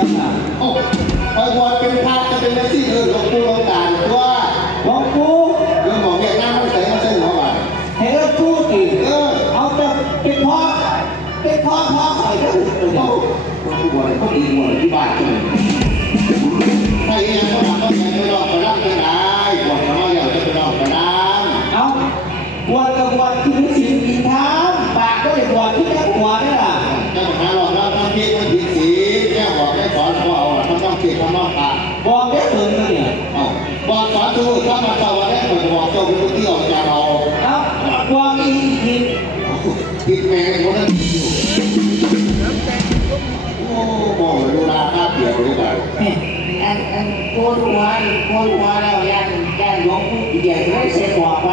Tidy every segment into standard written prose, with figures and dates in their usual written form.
ยังอ่ะโอ้คอยบวชเป็นพระจะเป็นนักที่หลวงปู่หลวงตาตัวหลวงปู่เรื่องของเวียดนามไม่ใส่มาใส่หัวบ่าเฮ้ยปู่กี่เอาแต่เป็นพ่อใส่ก็ถึงเลยโอ้บวชก็ดีบวชที่บ้านใครยังก็ทำก็ยังไม่รอดไปรับไม่ได้บวชก็อยากจะไปรอดไปน้ำเอาบวชกับบวชที่มีศีลกินน้ำปากก็ได้บวชที่แค่หัวนี่แหละเจ้าหาหลอกเราต้องคิดต้องคิดสีแค่บอกแค่สอนเขาเอามันต้องคิดมันต้องปากบอกได้ถึงเลยเนี่ยบอกสอนดูถ้ามาเจ้าวันแรกผมบอกเจ้าเป็นที่ออกจากเราเอาบอกอีกคิดแม่คนนั้นโอ้โหดูแลภาพเปลี่ยนเลยกันอันโกนหัวแล้วยันหลวงปู่เดี๋ยวจะได้เสียบอกไป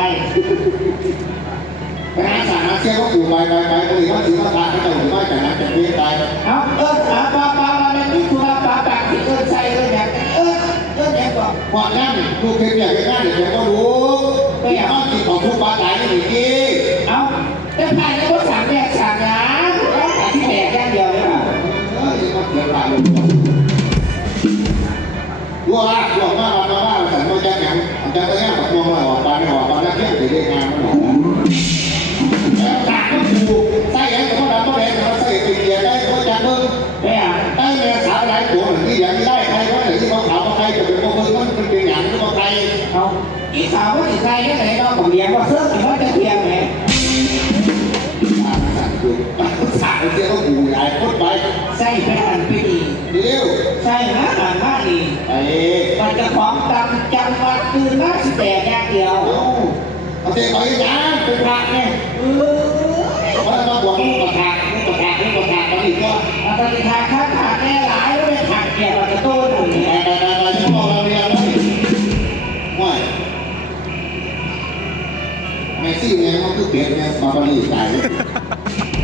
ไปหาสารมาเชื่อว่าปู่ไปคุยว่าถือว่าพระให้เจ้าหรือไม่แต่นั้นจะเพี้ยนไปเอาปลามันนี่คือปลาปากที่ใส่อย่างอย่างก่อนพอนั่นดูคลิปอย่างนั้นเดี๋ยวก็รู้ไม่อยากต้องกินของทุกปลาไหลอย่างนี้เอาแต่ภายในก็สั่งแยกสั่งนะแล้วแต่ที่แดกอย่างเดียวเลยค่ะยังเสียปลาลงรัวมากแต่ไม่แจ้งยังจะไปง่ายกับพวงมาออกปลาไม่ออกปลาแล้วเที่ยงจะได้งานมันออกแล้วขาดก็ถูกใส่ยังแต่ว่าเราก็แดงเราใส่ตีเกียร์ได้ก็จะเพิ่มเนี่ยได้เนื้อสาวหลายตัวหนึ่งที่อย่างนี้ได้ใครว่าไหนที่เขาขาวมาใครจะเป็นพวกมือมันเป็นอย่างที่เขาใครเอาอีสาวว่าอีใครแค่ไหนเราผมเรียนว่าเสื้อสีว่าจะเทียมไหมสั่งดูสั่งเสียก็หูใหญ่พุดไปใช่ไปหันไปดีเดี๋ยวใช่นะหันมาดีมันจะของจังหวัดคือน่าสิแตกแค่เดียวเอาเตะไปยังเป็นพระเนี่ยว่ามาบวชลูกประทานตอนนี้ก็ตอนนี้ทางข้างขาแน่หลายแล้วเป็นถักเกี่ยวกับโต้หนุ่มแต่ชั่วโมงเราเรียนเลยว่าแม่ซี่เนี่ยมันคือเปลี่ยนเนี่ยมาบริสุทธิ์ใจ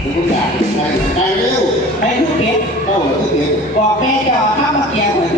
คือทุกอย่างใจเร็วไปทุกเปลี่ยนเต้าเลยทุกเปลี่ยนบอกแม่จะข้ามมาเกี่ยวเลย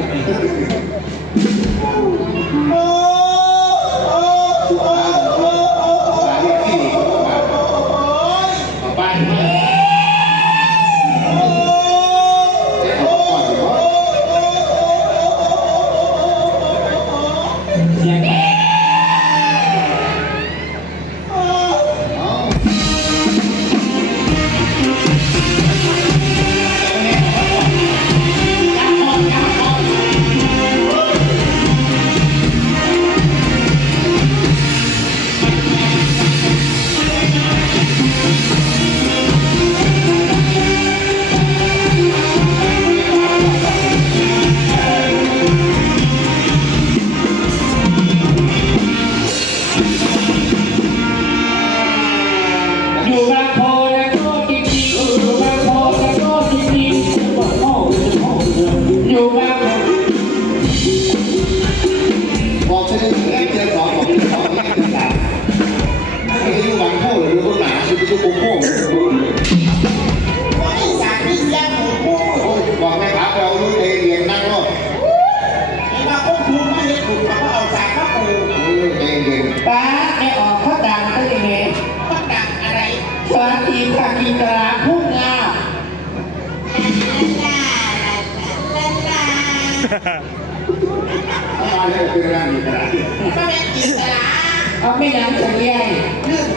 เอาไม่น้ำจะเลี้ยงเรื่อง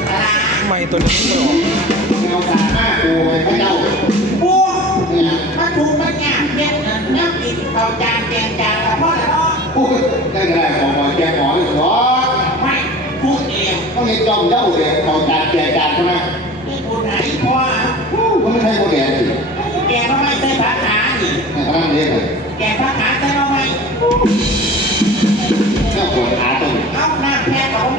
ไม่ตัวนี้ไม่ออกแนวสาหน้าปูให้เจ้าปูมันถูกมันงามเนี่ยน้ำกินเขาจานแกงจานละพ่อละเนาะได้ของแกขอให้ขอไม่พูดเองต้องเห็นจอมเจ้าเด็กเขาจานแกงจานใช่ไหมไม่พูดไหนพ่อก็ไม่ใช่โมเดลสิแกก็ไม่ใช่ภาษาดินั่นเองแกภาษาจะเราไม่แค่ปวดขาตรงเอาหน้าแพ้กับ